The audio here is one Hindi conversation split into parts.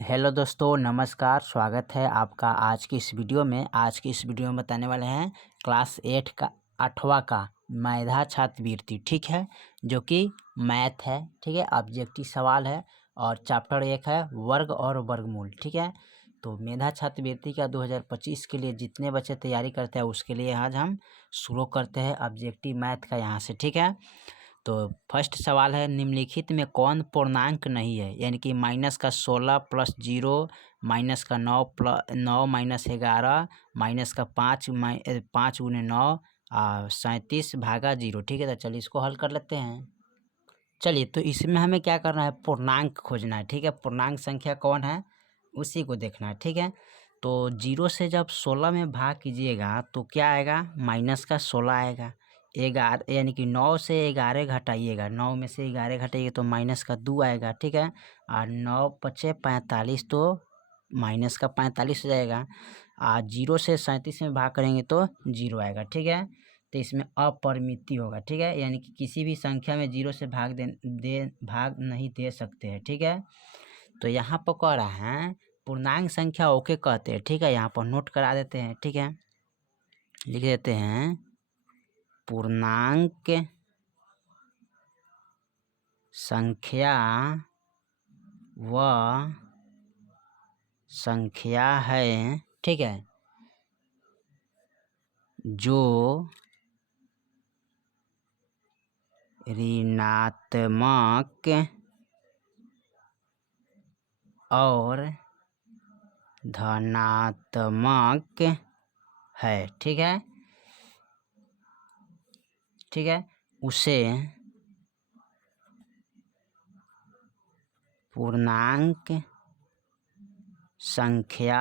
हेलो दोस्तों, नमस्कार। स्वागत है आपका आज की इस वीडियो में। आज की इस वीडियो में बताने वाले हैं क्लास 8 का 8वां का मेधा छात्रवृत्ति, ठीक है, जो कि मैथ है, ठीक है, ऑब्जेक्टिव सवाल है और चैप्टर 1 है वर्ग और वर्गमूल, ठीक है। तो मेधा छात्रवृत्ति का 2025 के लिए जितने बच्चे तैयारी करते हैं उसके लिए आज हम शुरू करते हैं ऑब्जेक्टिव मैथ का यहाँ से, ठीक है। तो फर्स्ट सवाल है, निम्नलिखित में कौन पूर्णांक नहीं है, यानी कि माइनस का 16 प्लस 0, माइनस का 9 माइनस 11, माइनस का 5 गुने 9 37 भागा 0, ठीक है। तो चलिए इसको हल कर लेते हैं। चलिए, तो इसमें हमें क्या करना है, पूर्णांक खोजना है, ठीक है। पूर्णांक संख्या कौन है उसी को देखना है, ठीक है। तो 0 से जब 16 में भाग कीजिएगा तो क्या आएगा, माइनस का 16 आएगा। 11 यानी कि 9 से 11 घटाइएगा, 9 में से 11 घटाइएगा तो माइनस का 2 आएगा, ठीक है। और 9 पचे 45 तो माइनस का 45 हो जाएगा। 0 से 37 में भाग करेंगे तो 0 आएगा, ठीक है। तो इसमें अपरिमिति होगा, ठीक है, यानी कि किसी भी संख्या में 0 से भाग नहीं दे सकते हैं, ठीक है। तो यहाँ पर कह रहा है पूर्णांक संख्या ओके कहते हैं, ठीक है। यहाँ पर नोट करा देते हैं, ठीक है, लिख देते हैं पूर्णांक संख्या वह संख्या है, ठीक है, जो ऋणात्मक और धनात्मक है, ठीक है, ठीक है, उसे पूर्णांक संख्या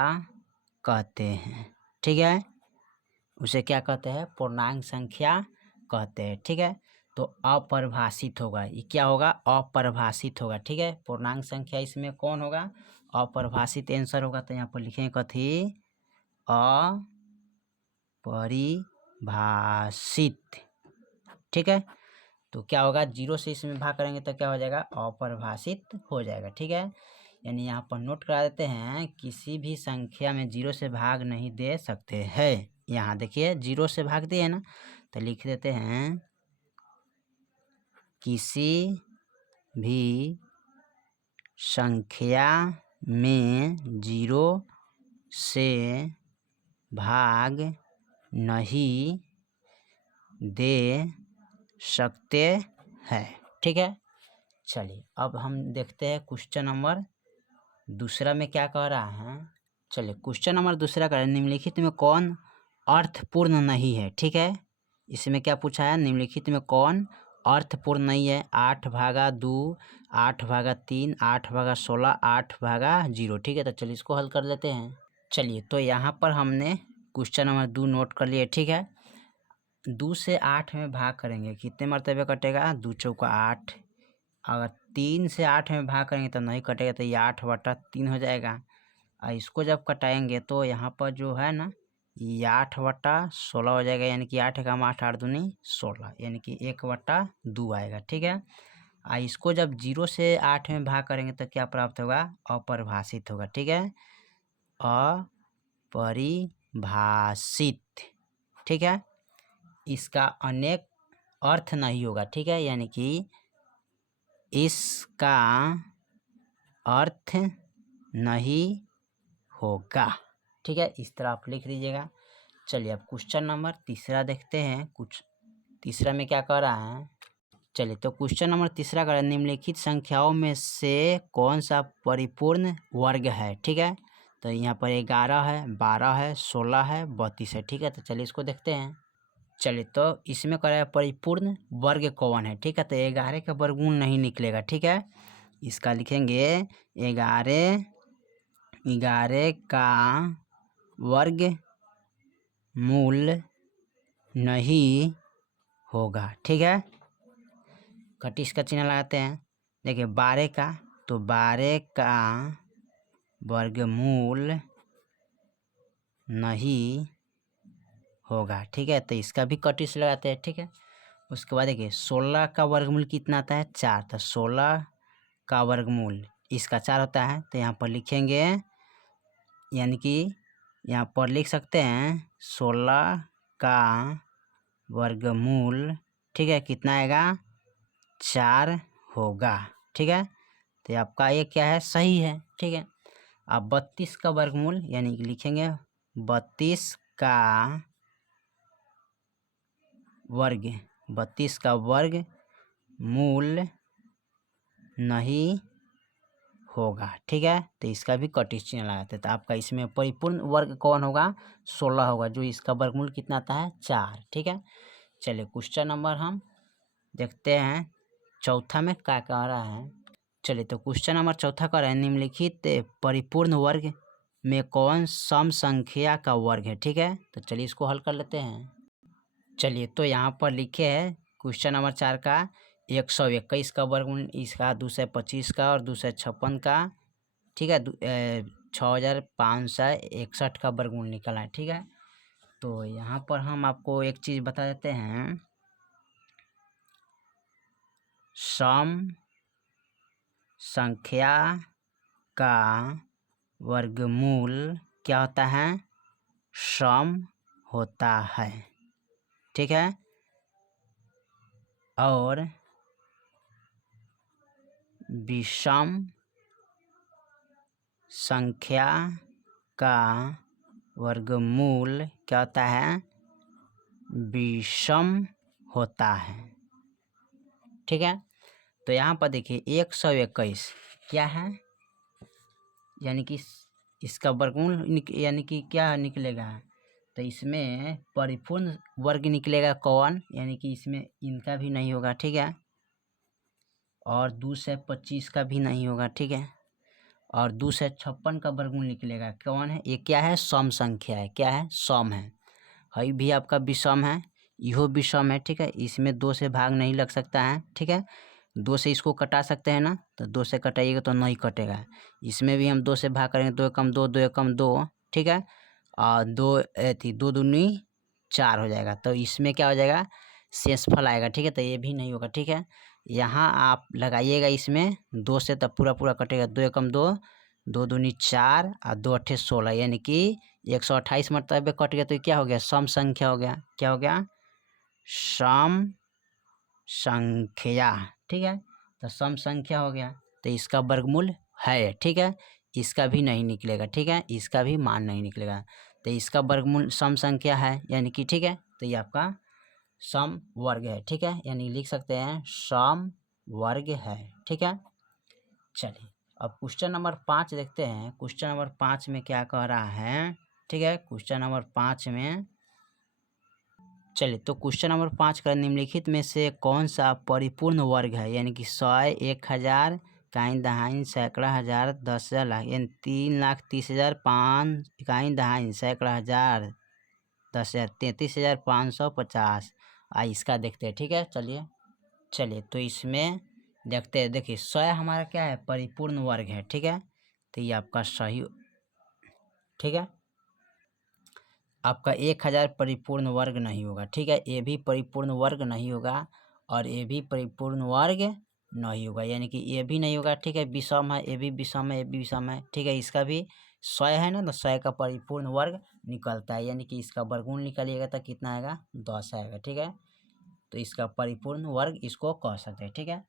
कहते हैं, ठीक है। उसे क्या कहते हैं, पूर्णांक संख्या कहते हैं, ठीक है। तो अपरिभाषित होगा, ये क्या होगा, अपरिभाषित होगा, ठीक है। पूर्णांक संख्या इसमें कौन होगा, अपरिभाषित आंसर होगा। तो यहाँ पर लिखेंगे कथी, अपरिभाषित, ठीक है। तो क्या होगा, 0 से इसमें भाग करेंगे तो क्या हो जाएगा, अपरिभाषित हो जाएगा, ठीक है। यानी यहाँ पर नोट करा देते हैं, किसी भी संख्या में 0 से भाग नहीं दे सकते हैं। यहाँ देखिए 0 से भाग दिए ना, तो लिख देते हैं किसी भी संख्या में 0 से भाग नहीं दे सकते हैं, ठीक है। चलिए अब हम देखते हैं क्वेश्चन नंबर दूसरा में क्या कह रहा है। चलिए क्वेश्चन नंबर दूसरा करें, निम्नलिखित में कौन अर्थपूर्ण नहीं है, ठीक है। इसमें क्या पूछा है, निम्नलिखित में कौन अर्थपूर्ण नहीं है। 8 भागा 2, 8 भागा 3, 8 भागा 16, 8 भागा 0, ठीक है। तो चलिए इसको हल कर लेते हैं। चलिए तो यहाँ पर हमने क्वेश्चन नंबर 2 नोट कर लिए, ठीक है। 2 से 8 में भाग करेंगे, कितने मरतबे कटेगा, 2 चौका 8। अगर 3 से 8 में भाग करेंगे तो नहीं कटेगा, तो ये 8/3 हो जाएगा। और इसको जब कटाएंगे तो यहाँ पर जो है ना, ये 8/16 हो जाएगा, यानी कि 8 एकम 8, 8 दूनी 16, यानी कि 1/2 आएगा, ठीक है। और इसको जब 0 से 8 में भाग करेंगे तो क्या प्राप्त होगा, अपरिभाषित होगा, ठीक है, अपरिभाषित, ठीक है। इसका अनेक अर्थ नहीं होगा, ठीक है, यानी कि इसका अर्थ नहीं होगा, ठीक है। इस तरह आप लिख दीजिएगा। चलिए अब क्वेश्चन नंबर तीसरा देखते हैं, कुछ तीसरा में क्या कह रहा है। चलिए तो क्वेश्चन नंबर तीसरा कह रहा है, निम्नलिखित संख्याओं में से कौन सा परिपूर्ण वर्ग है, ठीक है। तो यहाँ पर 11 है, 12 है, 16 है, 32 है, ठीक है। तो चलिए इसको देखते हैं। चलिए तो इसमें कह रहा है परिपूर्ण वर्ग कौन है, ठीक है। तो 11 का वर्गमूल नहीं निकलेगा, ठीक है। इसका लिखेंगे 11 का वर्ग मूल नहीं होगा, ठीक है। कटिस का चिन्ह लगाते हैं। देखिए 12 का, तो 12 का वर्गमूल नहीं होगा, ठीक है। तो इसका भी कटिस लगाते हैं, ठीक है। उसके बाद देखिए 16 का वर्गमूल कितना आता है, 4। तो 16 का वर्गमूल इसका 4 होता है। तो यहाँ पर लिखेंगे, यानी कि यहाँ पर लिख सकते हैं 16 का वर्गमूल, ठीक है, कितना आएगा, 4 होगा, ठीक है। तो आपका ये क्या है, सही है, ठीक है। अब 32 का वर्गमूल, यानी कि लिखेंगे 32 का वर्ग, 32 का वर्ग मूल नहीं होगा, ठीक है। तो इसका भी कटिश चिन्ह लगाते हैं। तो आपका इसमें परिपूर्ण वर्ग कौन होगा, 16 होगा, जो इसका वर्गमूल कितना आता है, 4, ठीक है। चलिए क्वेश्चन नंबर हम देखते हैं चौथा में क्या कह रहा है। चलिए तो क्वेश्चन नंबर चौथा कह रहा है, निम्नलिखित परिपूर्ण वर्ग में कौन सम संख्या का वर्ग है, ठीक है। तो चलिए इसको हल कर लेते हैं। चलिए तो यहाँ पर लिखे है क्वेश्चन नंबर 4 का 121 का वर्गमूल, इसका 225 का और 256 का, ठीक है, 6561 का वर्गमूल निकला है, ठीक है। तो यहाँ पर हम आपको एक चीज़ बता देते हैं, सम संख्या का वर्गमूल क्या होता है, सम होता है, ठीक है। और विषम संख्या का वर्गमूल क्या होता है, विषम होता है, ठीक है। तो यहाँ पर देखिए 121 क्या है, यानी कि इसका वर्गमूल यानी कि क्या निकलेगा, तो इसमें परिपूर्ण वर्ग निकलेगा कौन, यानी कि इसमें इनका भी नहीं होगा, ठीक है। और 225 का भी नहीं होगा, ठीक है। और 256 का वर्गमूल निकलेगा कौन है, ये क्या है, सम संख्या है, क्या है, सम है। हई भी आपका विषम है, इहो विषम है, ठीक है। इसमें 2 से भाग नहीं लग सकता है, ठीक है। 2 से इसको कटा सकते हैं ना, तो 2 से कटाइएगा तो नहीं कटेगा। इसमें भी हम 2 से भाग करेंगे, 2 एकम 2, 2 एकम 2, ठीक है। और 2 दूनी 4 हो जाएगा। तो इसमें क्या हो जाएगा, शेषफल आएगा, ठीक है। तो ये भी नहीं होगा, ठीक है। यहाँ आप लगाइएगा इसमें 2 से, तब पूरा पूरा कटेगा, 2 एकम 2, 2 दूनी 4 और 2 अट्ठे 16, यानी कि 128 मरतबे कट गया। तो क्या हो गया, सम संख्या हो गया, क्या हो गया, सम संख्या, ठीक है। तो सम संख्या हो गया, तो इसका वर्गमूल है, ठीक है। इसका भी नहीं निकलेगा, ठीक है, इसका भी मान नहीं निकलेगा। तो इसका वर्गमूल सम संख्या है, यानी कि, ठीक है। तो ये आपका सम वर्ग है, ठीक है, यानी लिख सकते हैं सम वर्ग है, ठीक है। चलिए अब क्वेश्चन नंबर 5 देखते हैं। क्वेश्चन नंबर 5 में क्या कह रहा है, ठीक है। क्वेश्चन नंबर 5 में, चलिए तो क्वेश्चन नंबर 5 का निम्नलिखित में से कौन सा परिपूर्ण वर्ग है, यानी कि 100, 1000, इकाई दहाई, सैकड़ा, हजार, 10,000, लाख, यानी 3,30,000, 5 इकाई दहाई, सैकड़ा, हजार, 10,000, 33,550। इसका देखते हैं, ठीक है। चलिए तो इसमें देखते हैं, देखिए 100 हमारा क्या है, परिपूर्ण वर्ग है, ठीक है। तो ये आपका सही, ठीक है। आपका 1000 परिपूर्ण वर्ग नहीं होगा, ठीक है। ये भी परिपूर्ण वर्ग नहीं होगा और ये भी परिपूर्ण वर्ग नहीं होगा, यानी कि ये भी नहीं होगा, ठीक है। विषम है, ये भी विषम है, ये भी विषम है, ठीक है। इसका भी 100 है ना, तो 100 का परिपूर्ण वर्ग निकलता है, यानी कि इसका वर्गमूल निकालिएगा तो कितना आएगा, 10 आएगा, ठीक है। तो इसका परिपूर्ण वर्ग इसको कह सकते हैं, ठीक है।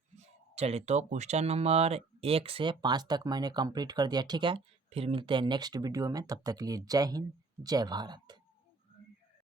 चलिए तो क्वेश्चन नंबर 1 से 5 तक मैंने कंप्लीट कर दिया, ठीक है। फिर मिलते हैं नेक्स्ट वीडियो में, तब तक के लिए जय हिंद, जय भारत।